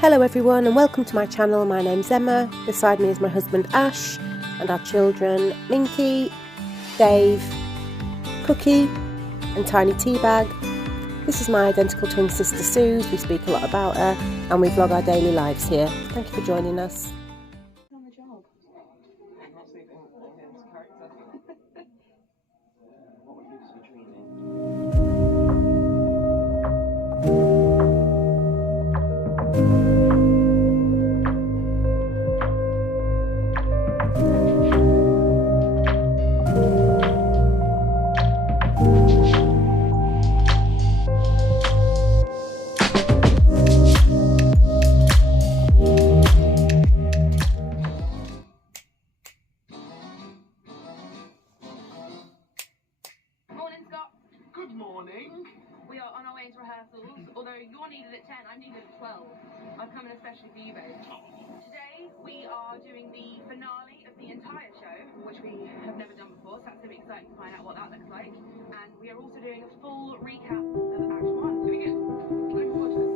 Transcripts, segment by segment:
Hello everyone and welcome to my channel. My name's Emma. Beside me is my husband Ash and our children Minky, Dave, Cookie and Tiny Teabag. This is my identical twin sister Suze. We speak a lot about her and we vlog our daily lives here. Thank you for joining us. On the job. Morning, Scott. Good morning. We are on our way to rehearsals, although you're needed at 10, I'm needed at 12. I've come in especially for you both. Today we are doing the finale of the entire show, which we have never done before, so that's going to be exciting to find out what that looks like. And we are also doing a full recap of Act 1. Doing it. Looking forward to it.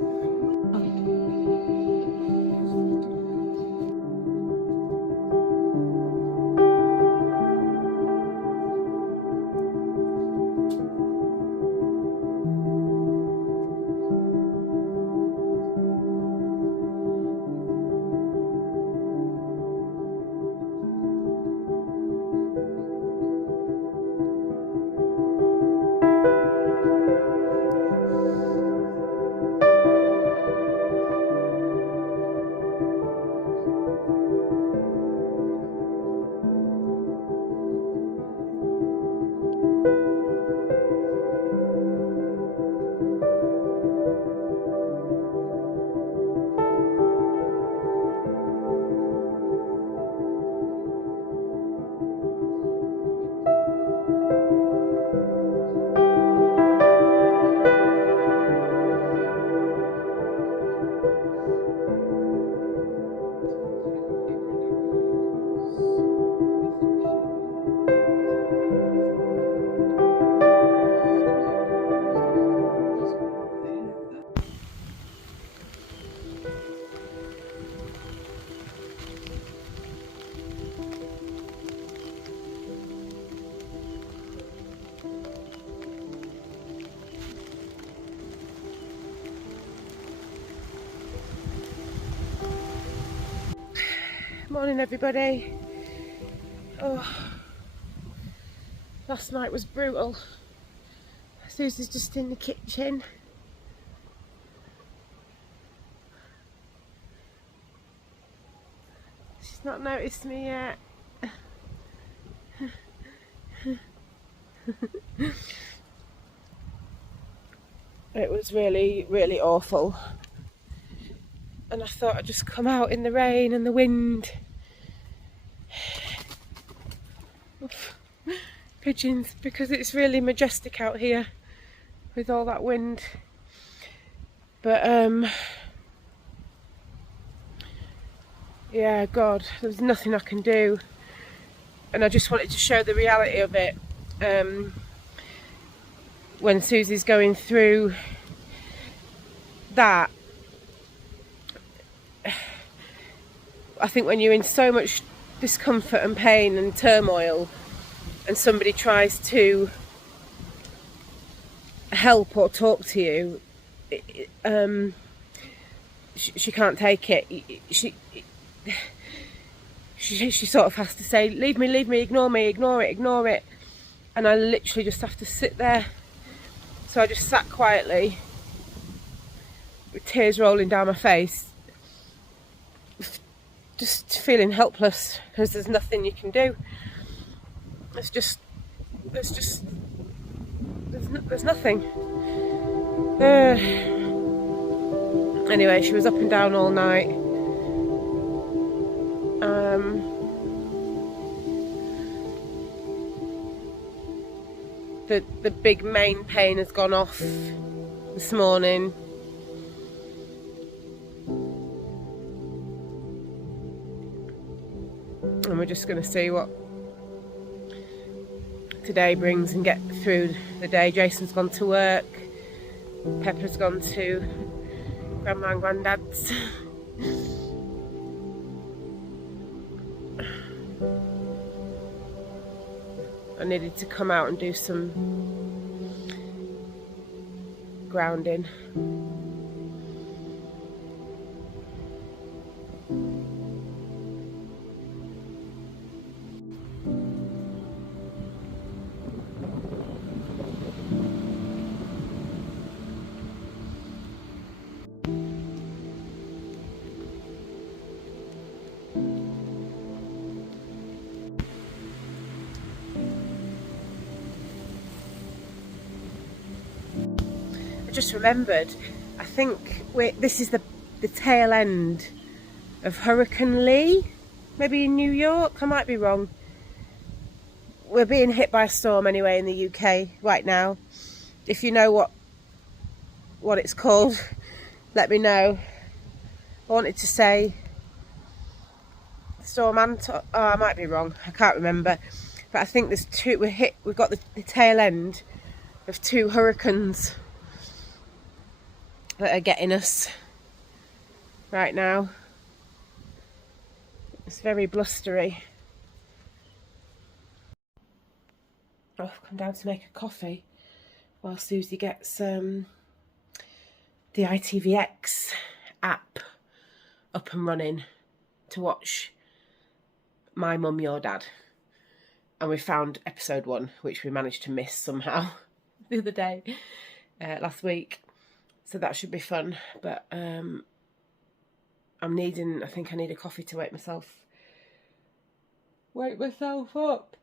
Morning everybody. Oh, last night was brutal. Susie's just in the kitchen. She's not noticed me yet. It was really, really awful. And I thought I'd just come out in the rain and the wind. Oof. Pigeons, because it's really majestic out here with all that wind. But yeah, God, there's nothing I can do. And I just wanted to show the reality of it. When Susie's going through that, I think when you're in so much discomfort and pain and turmoil and somebody tries to help or talk to you, she can't take it. She sort of has to say, leave me, ignore it. And I literally just have to sit there. So I just sat quietly with tears rolling down my face, just feeling helpless because there's nothing you can do. There's nothing. Anyway, she was up and down all night. The big main pain has gone off this morning. And we're just going to see what today brings and get through the day. Jason's gone to work. Pepper's gone to Grandma and Granddad's. I needed to come out and do some grounding. I just remembered, I think this is the tail end of Hurricane Lee, maybe in New York, I might be wrong. We're being hit by a storm anyway in the UK right now. If you know what it's called, let me know. I wanted to say Storm Anton. Oh, I might be wrong. I can't remember. But I think there's two. We've got the tail end of 2 hurricanes that are getting us right now. It's very blustery. Oh, I've come down to make a coffee while Susie gets the ITVX app up and running to watch My Mum, Your Dad. And we found episode 1, which we managed to miss somehow the other day, last week. So that should be fun. But I think I need a coffee to wake myself up.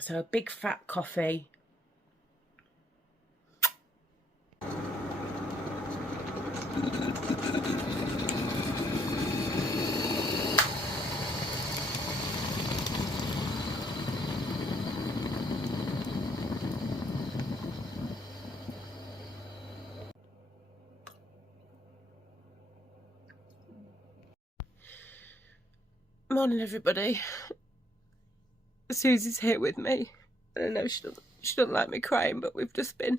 So a big fat coffee. Morning, everybody. Susie's here with me. I know she doesn't like me crying, but we've just been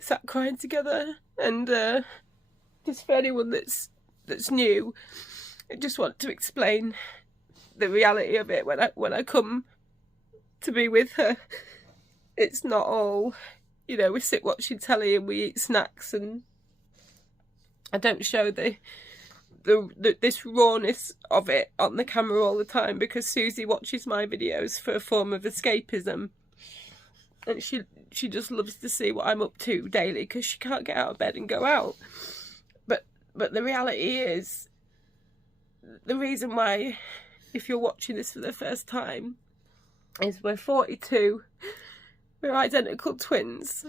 sat crying together. And just for anyone that's new, I just want to explain the reality of it when I come to be with her. It's not all, we sit watching telly and we eat snacks, and I don't show this rawness of it on the camera all the time, because Susie watches my videos for a form of escapism, and she just loves to see what I'm up to daily, because she can't get out of bed and go out. But the reality is, the reason why, if you're watching this for the first time, is we're 42, we're identical twins,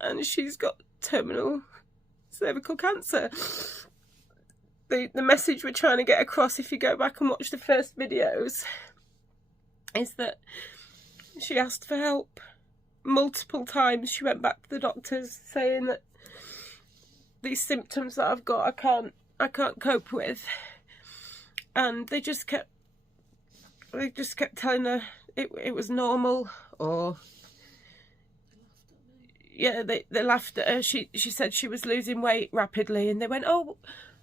and she's got terminal cervical cancer. The message we're trying to get across, if you go back and watch the first videos, is that she asked for help multiple times. She went back to the doctors saying that these symptoms that I've got, I can't cope with, and they just kept telling her it was normal, or yeah, they laughed at her. She said she was losing weight rapidly, and they went, oh,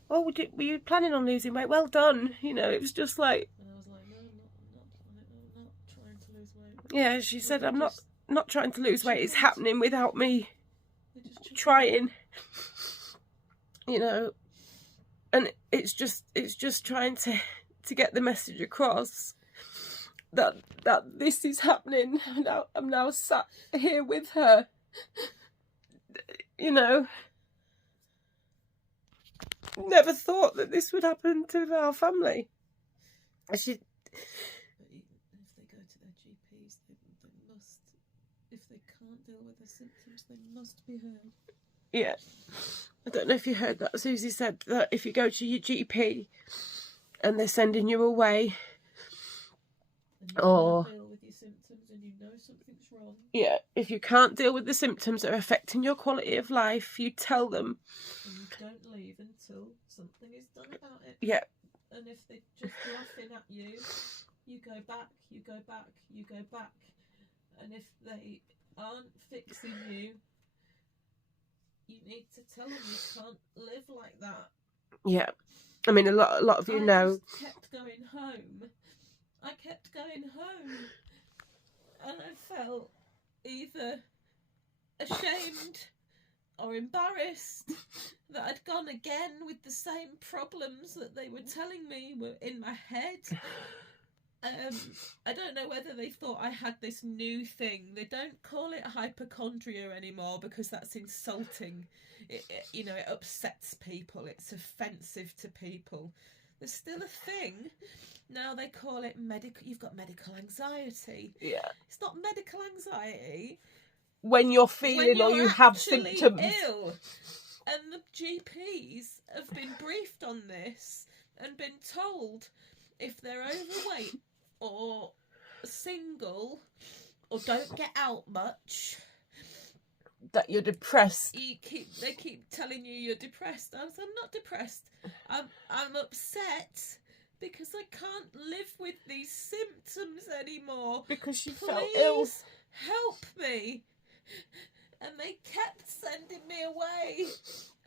were you planning on losing weight? Well done. It was just like... And I was like, no, I'm not trying to lose weight. Yeah, she said, I'm not trying to lose weight. It's happening without me trying. And it's just trying to get the message across that this is happening. I'm now sat here with her. Never thought that this would happen to our family. But if they go to their GPs, they must, if they can't deal with the symptoms, they must be heard. Yeah. I don't know if you heard that. Susie said that if you go to your GP and they're sending you away, and you can't deal with your symptoms and you know something's wrong. Yeah, if you can't deal with the symptoms that are affecting your quality of life, you tell them. And you don't leave until something is done about it. Yeah. And if they're just laughing at you, you go back, you go back, you go back. And if they aren't fixing you, you need to tell them you can't live like that. Yeah. I mean, a lot of you know. I just kept going home. I kept going home. And I felt either ashamed or embarrassed that I'd gone again with the same problems that they were telling me were in my head. I don't know whether they thought I had this new thing. They don't call it hypochondria anymore because that's insulting. It upsets people. It's offensive to people. There's still a thing. Now they call it you've got medical anxiety. Yeah. It's not medical anxiety. When you're feeling or you have symptoms. Ill. And the GPs have been briefed on this and been told if they're overweight or single or don't get out much, that you're depressed. They keep telling you you're depressed. I'm not depressed. I'm upset because I can't live with these symptoms anymore. Because you Please felt ill. Help me. And they kept sending me away.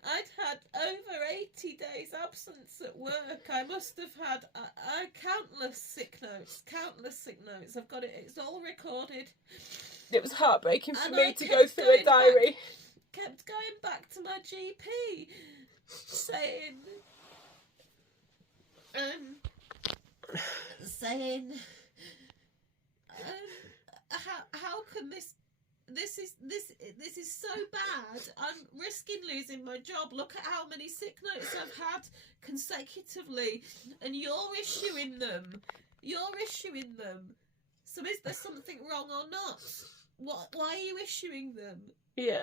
I'd had over 80 days absence at work. I must have had countless sick notes. I've got it. It's all recorded. It was heartbreaking for me to go through a diary. Kept going back to my GP saying how can this is so bad. I'm risking losing my job. Look at how many sick notes I've had consecutively, and you're issuing them. So is there something wrong or not? Why are you issuing them? Yeah,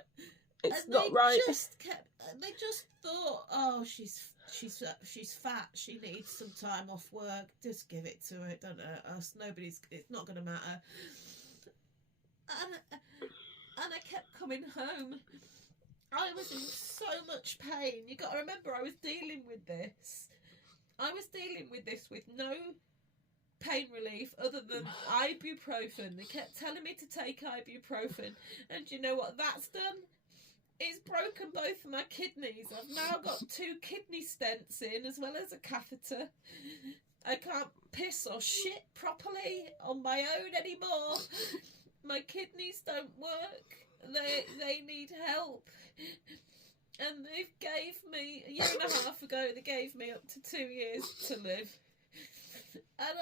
it's and not right. They just thought, oh, she's fat. She needs some time off work. Just give it to her. It don't hurt us. It's not going to matter. And I kept coming home. I was in so much pain. You got to remember, I was dealing with this with no pain relief other than ibuprofen. They kept telling me to take ibuprofen, and you know what that's done? It's broken both of my kidneys. I've now got 2 kidney stents in, as well as a catheter. I can't piss or shit properly on my own anymore. My kidneys don't work. They need help. And they've gave me, a year and a half ago, they gave me up to 2 years to live. And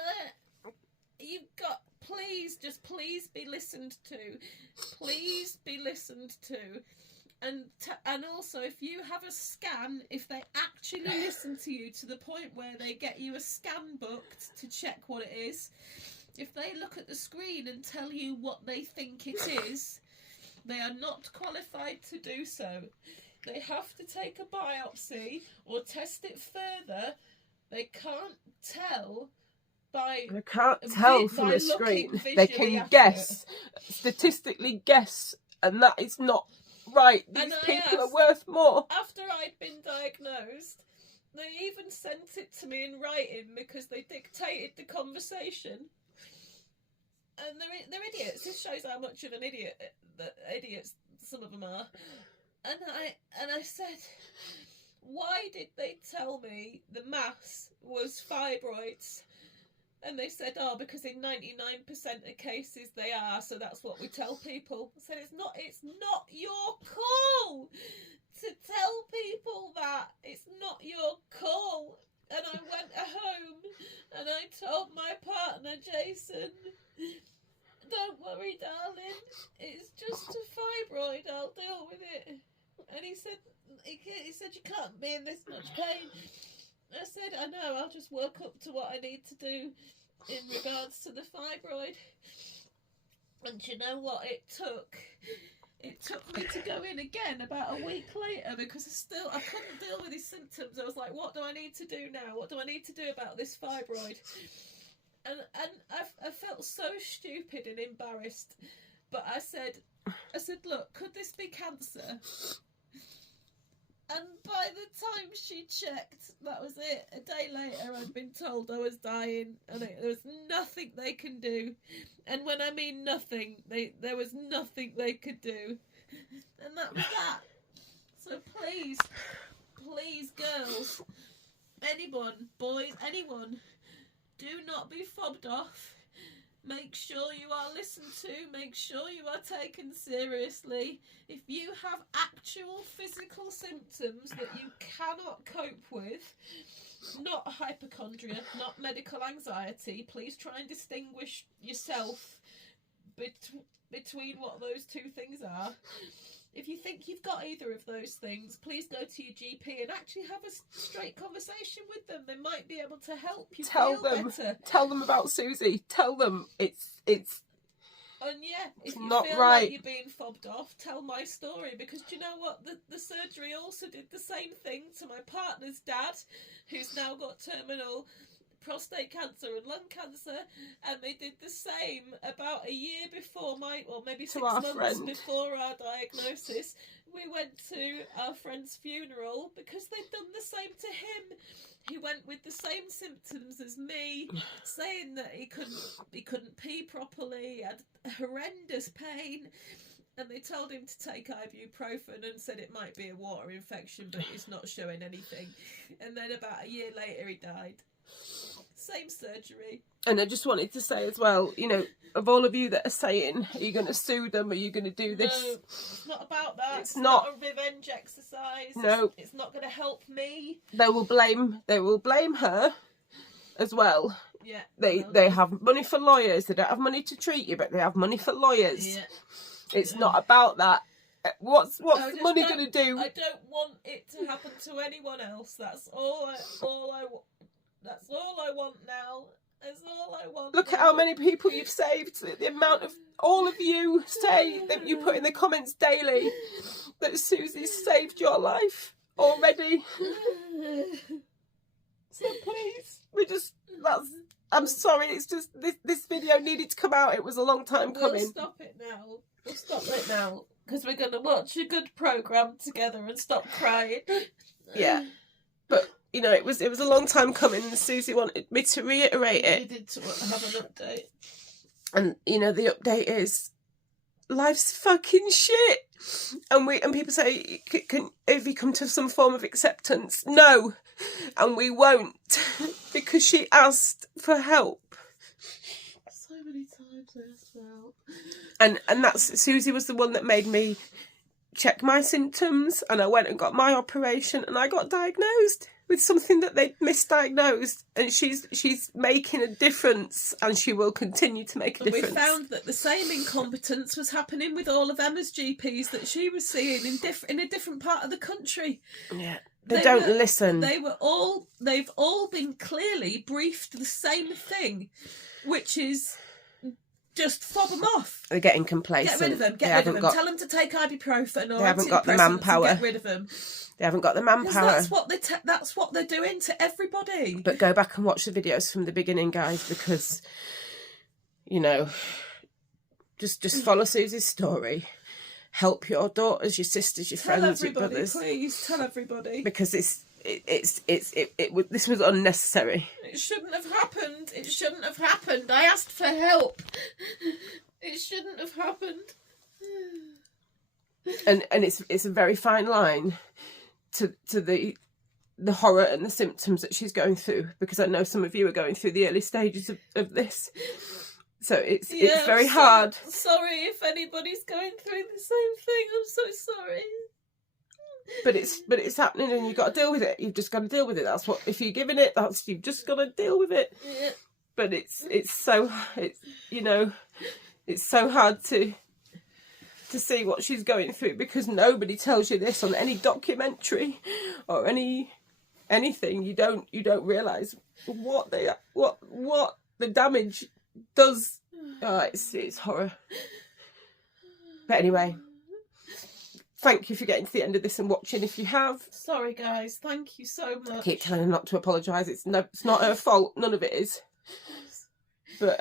you've got, please be listened to. Please be listened to. And also, if you have a scan, if they actually listen to you to the point where they get you a scan booked to check what it is, if they look at the screen and tell you what they think it is, they are not qualified to do so. They have to take a biopsy or test it further. They can't tell from the screen. They can guess, statistically guess, and that is not right. These people are worth more. After I'd been diagnosed, they even sent it to me in writing because they dictated the conversation. And they're idiots. This shows how much of an idiots some of them are. And I said, why did they tell me the mass was fibroids? And they said, because in 99% of cases they are, so that's what we tell people. I said, it's not your call to tell people that. It's not your call. And I went home and I told my partner, Jason, don't worry, darling. It's just a fibroid. I'll deal with it. And he said you can't be in this much pain. I said, I know. I'll just work up to what I need to do in regards to the fibroid. And you know what? It took me to go in again about a week later because I couldn't deal with his symptoms. I was like, what do I need to do now? What do I need to do about this fibroid? And I felt so stupid and embarrassed. But I said, look, could this be cancer? And by the time she checked, that was it. A day later, I'd been told I was dying, and there was nothing they can do. And when I mean nothing, there was nothing they could do. And that was that. So please, girls, anyone, boys, anyone, do not be fobbed off. Make sure you are listened to. Make sure you are taken seriously. If you have actual physical symptoms that you cannot cope with, not hypochondria, not medical anxiety, please try and distinguish yourself between what those two things are. If you think you've got either of those things, please go to your GP and actually have a straight conversation with them. They might be able to help you feel better. Tell them about Susie. Tell them it's And yeah, if you not feel right. like you're being fobbed off, tell my story, because do you know what? The surgery also did the same thing to my partner's dad, who's now got terminal prostate cancer and lung cancer, and they did the same about a year before maybe 6 months before our diagnosis. We went to our friend's funeral because they'd done the same to him. He went with the same symptoms as me, saying that he couldn't pee properly, he had horrendous pain, and they told him to take ibuprofen and said it might be a water infection, but it's not showing anything. And then about a year later he died. Same surgery. And I just wanted to say as well, you know, of all of you that are saying, are you going to sue them? Are you going to do this? No, it's not about that. It's not a revenge exercise. No. It's not going to help me. They will blame her as well. Yeah. They have money for lawyers. They don't have money to treat you, but they have money for lawyers. Yeah. It's not about that. What's the money going to do? I don't want it to happen to anyone else. That's all I want now. That's all I want. Look at how many people you've saved. The amount of all of you say that you put in the comments daily that Susie's saved your life already. So please, I'm sorry. It's just this video needed to come out. It was a long time coming. We'll stop it now because we're going to watch a good programme together and stop crying. Yeah, but. You know, it was a long time coming, and Susie wanted me to reiterate it. We did have an update. And, you know, the update is, life's fucking shit. And people say, have you come to some form of acceptance? No. And we won't. Because she asked for help. So many times I asked for help. And Susie was the one that made me check my symptoms, and I went and got my operation, and I got diagnosed with something that they misdiagnosed, and she's making a difference, and she will continue to make a difference. We found that the same incompetence was happening with all of Emma's GPs that she was seeing in a different part of the country. Yeah, they don't listen. They've all been clearly briefed the same thing, which is just fob them off. They're getting complacent. Get rid of them. Get rid of them. Tell them to take ibuprofen or they haven't got the manpower. Get rid of them. They haven't got the manpower. That's what they're doing to everybody. But go back and watch the videos from the beginning, guys, because, you know, just follow Susie's story. Help your daughters, your sisters, your friends, your brothers. Please tell everybody. Because this was unnecessary. It shouldn't have happened. It shouldn't have happened. I asked for help. It shouldn't have happened. And it's a very fine line to the horror and the symptoms that she's going through, because I know some of you are going through the early stages of this. So it's very hard. Sorry if anybody's going through the same thing. I'm so sorry. But it's happening, and you've got to deal with it. You've just got to deal with it. That's what, if you're giving it, you've just got to deal with it. Yeah. But it's so hard to see what she's going through, because nobody tells you this on any documentary or anything. You don't realise what the damage does. It's horror. But anyway, thank you for getting to the end of this and watching. If you have, sorry guys, thank you so much. I keep telling her not to apologise. It's not her fault. None of it is. But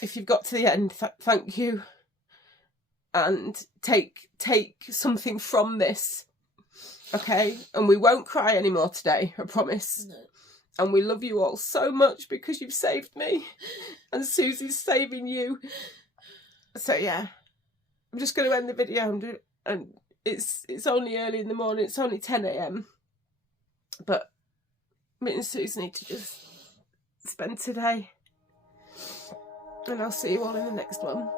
if you've got to the end, thank you. And take something from this, okay? And we won't cry anymore today, I promise. No. And we love you all so much because you've saved me, and Susie's saving you. So yeah, I'm just going to end the video and it's only early in the morning. It's only 10 a.m. But me and Susie need to just spend today. And I'll see you all in the next one.